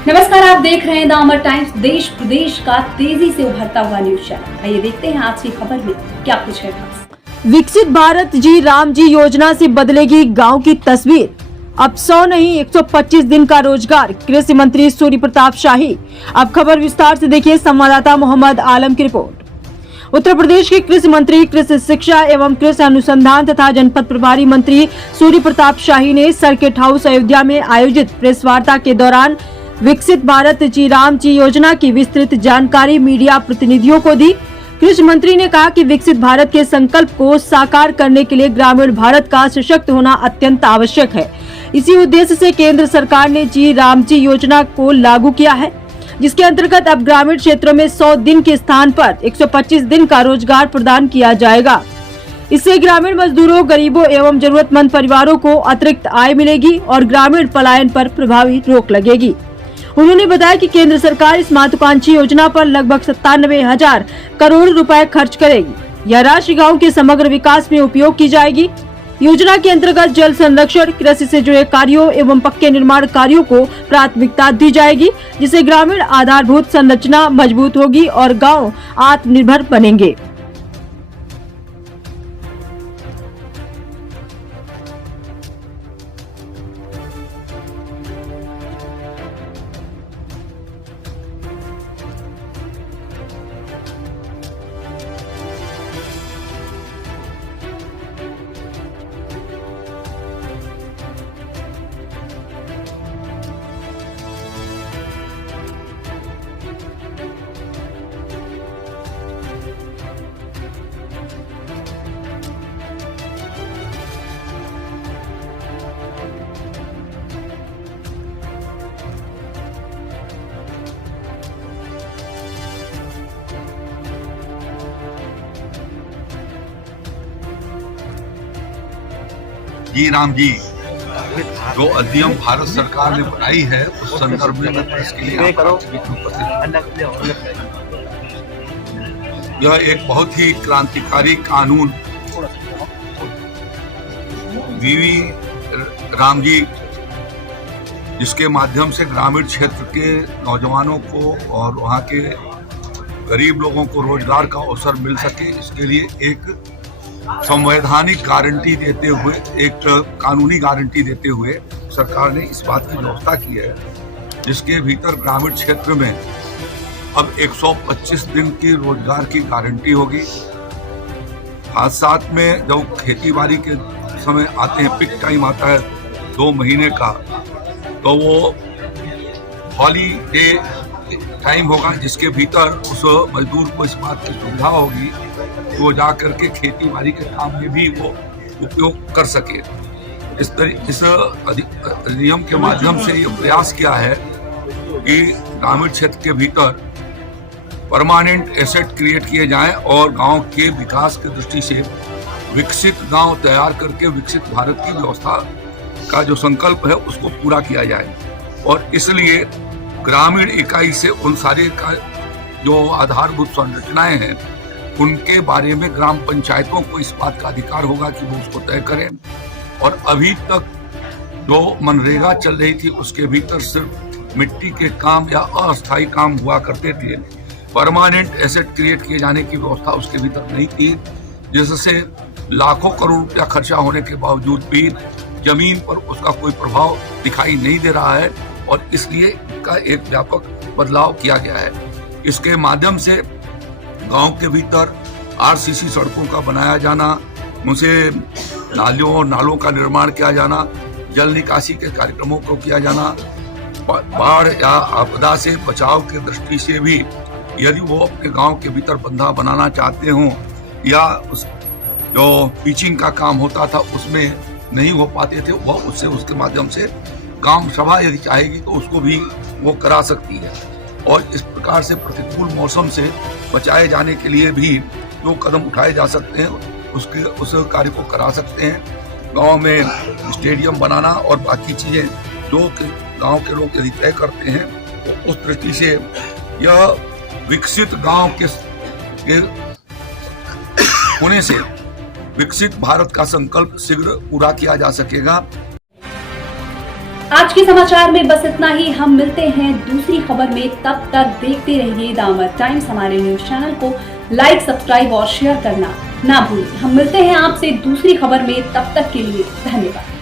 नमस्कार, आप देख रहे हैं द अमर टाइम्स, देश प्रदेश का तेजी से उभरता हुआ न्यूज चैनल। आइए देखते हैं आज की खबर में क्या कुछ है खास। विकसित भारत जी राम जी योजना से बदलेगी गांव की तस्वीर। अब 100 नहीं 125 दिन का रोजगार, कृषि मंत्री सूर्य प्रताप शाही। अब खबर विस्तार से देखिए संवाददाता मोहम्मद आलम की रिपोर्ट। उत्तर प्रदेश के कृषि मंत्री, कृषि शिक्षा एवं कृषि अनुसंधान तथा जनपद प्रभारी मंत्री सूर्य प्रताप शाही ने सर्किट हाउस अयोध्या में आयोजित प्रेस वार्ता के दौरान विकसित भारत जी राम जी योजना की विस्तृत जानकारी मीडिया प्रतिनिधियों को दी। कृषि मंत्री ने कहा कि विकसित भारत के संकल्प को साकार करने के लिए ग्रामीण भारत का सशक्त होना अत्यंत आवश्यक है। इसी उद्देश्य से केंद्र सरकार ने जी राम जी योजना को लागू किया है, जिसके अंतर्गत अब ग्रामीण क्षेत्रों में 100 दिन के स्थान पर 125 दिन का रोजगार प्रदान किया जाएगा। इससे ग्रामीण मजदूरों, गरीबों एवं जरूरतमंद परिवारों को अतिरिक्त आय मिलेगी और ग्रामीण पलायन पर प्रभावी रोक लगेगी। उन्होंने बताया कि केंद्र सरकार इस महत्वाकांक्षी योजना पर लगभग 97,000 करोड़ रुपए खर्च करेगी। यह राशि गाँव के समग्र विकास में उपयोग की जाएगी। योजना के अंतर्गत जल संरक्षण, कृषि से जुड़े कार्यों एवं पक्के निर्माण कार्यों को प्राथमिकता दी जाएगी, जिससे ग्रामीण आधारभूत संरचना मजबूत होगी और गाँव आत्मनिर्भर बनेंगे। जी राम जी जो अधिनियम भारत सरकार ने बनाई है उस संदर्भ में मैं इसके लिए यह एक बहुत ही क्रांतिकारी कानून वीवी राम जी, जिसके माध्यम से ग्रामीण क्षेत्र के नौजवानों को और वहाँ के गरीब लोगों को रोजगार का अवसर मिल सके, इसके लिए एक संवैधानिक गारंटी देते हुए, एक कानूनी गारंटी देते हुए सरकार ने इस बात की व्यवस्था की है, जिसके भीतर ग्रामीण क्षेत्र में अब 125 दिन की रोजगार की गारंटी होगी। साथ में जब खेती बाड़ी के समय आते हैं, पिक टाइम आता है 2 महीने का, तो वो हॉलीडे टाइम होगा, जिसके भीतर उस मजदूर को इस बात की सुविधा होगी वो जा करके खेती बाड़ी के काम में भी वो उपयोग कर सके। इस अधिनियम के माध्यम से ये प्रयास किया है कि ग्रामीण क्षेत्र के भीतर परमानेंट एसेट क्रिएट किए जाएं और गांव के विकास की दृष्टि से विकसित गांव तैयार करके विकसित भारत की व्यवस्था का जो संकल्प है उसको पूरा किया जाए। और इसलिए ग्रामीण इकाई से उन सारे का जो आधारभूत संरचनाएं हैं उनके बारे में ग्राम पंचायतों को इस बात का अधिकार होगा कि वो उसको तय करें। और अभी तक जो मनरेगा चल रही थी उसके भीतर सिर्फ मिट्टी के काम या अस्थायी काम हुआ करते थे, परमानेंट एसेट क्रिएट किए जाने की व्यवस्था उसके भीतर नहीं थी, जिससे लाखों करोड़ रुपया खर्चा होने के बावजूद भी जमीन पर उसका कोई प्रभाव दिखाई नहीं दे रहा है। और इसलिए इसका एक व्यापक बदलाव किया गया है। इसके माध्यम से गांव के भीतर आरसीसी सड़कों का बनाया जाना, उनसे नालियों और नालों का निर्माण किया जाना, जल निकासी के कार्यक्रमों को किया जाना, बाढ़ या आपदा से बचाव की दृष्टि से भी यदि वो अपने गांव के भीतर बंधा बनाना चाहते हों या उस जो पिचिंग का काम होता था उसमें नहीं हो पाते थे, वह उससे उसके माध्यम से गांव सभा यदि चाहेगी तो उसको भी वो करा सकती है। और इस प्रकार से प्रतिकूल मौसम से बचाए जाने के लिए भी जो कदम उठाए जा सकते हैं उस कार्य को करा सकते हैं। गांव में स्टेडियम बनाना और बाकी चीजें जो गांव के लोग यदि तय करते हैं तो उस दृष्टि से यह विकसित गांव के होने से विकसित भारत का संकल्प शीघ्र पूरा किया जा सकेगा। आज के समाचार में बस इतना ही। हम मिलते हैं दूसरी खबर में, तब तक देखते रहिए दामर टाइम्स। हमारे न्यूज चैनल को लाइक, सब्सक्राइब और शेयर करना ना भूलें। हम मिलते हैं आपसे दूसरी खबर में, तब तक के लिए धन्यवाद।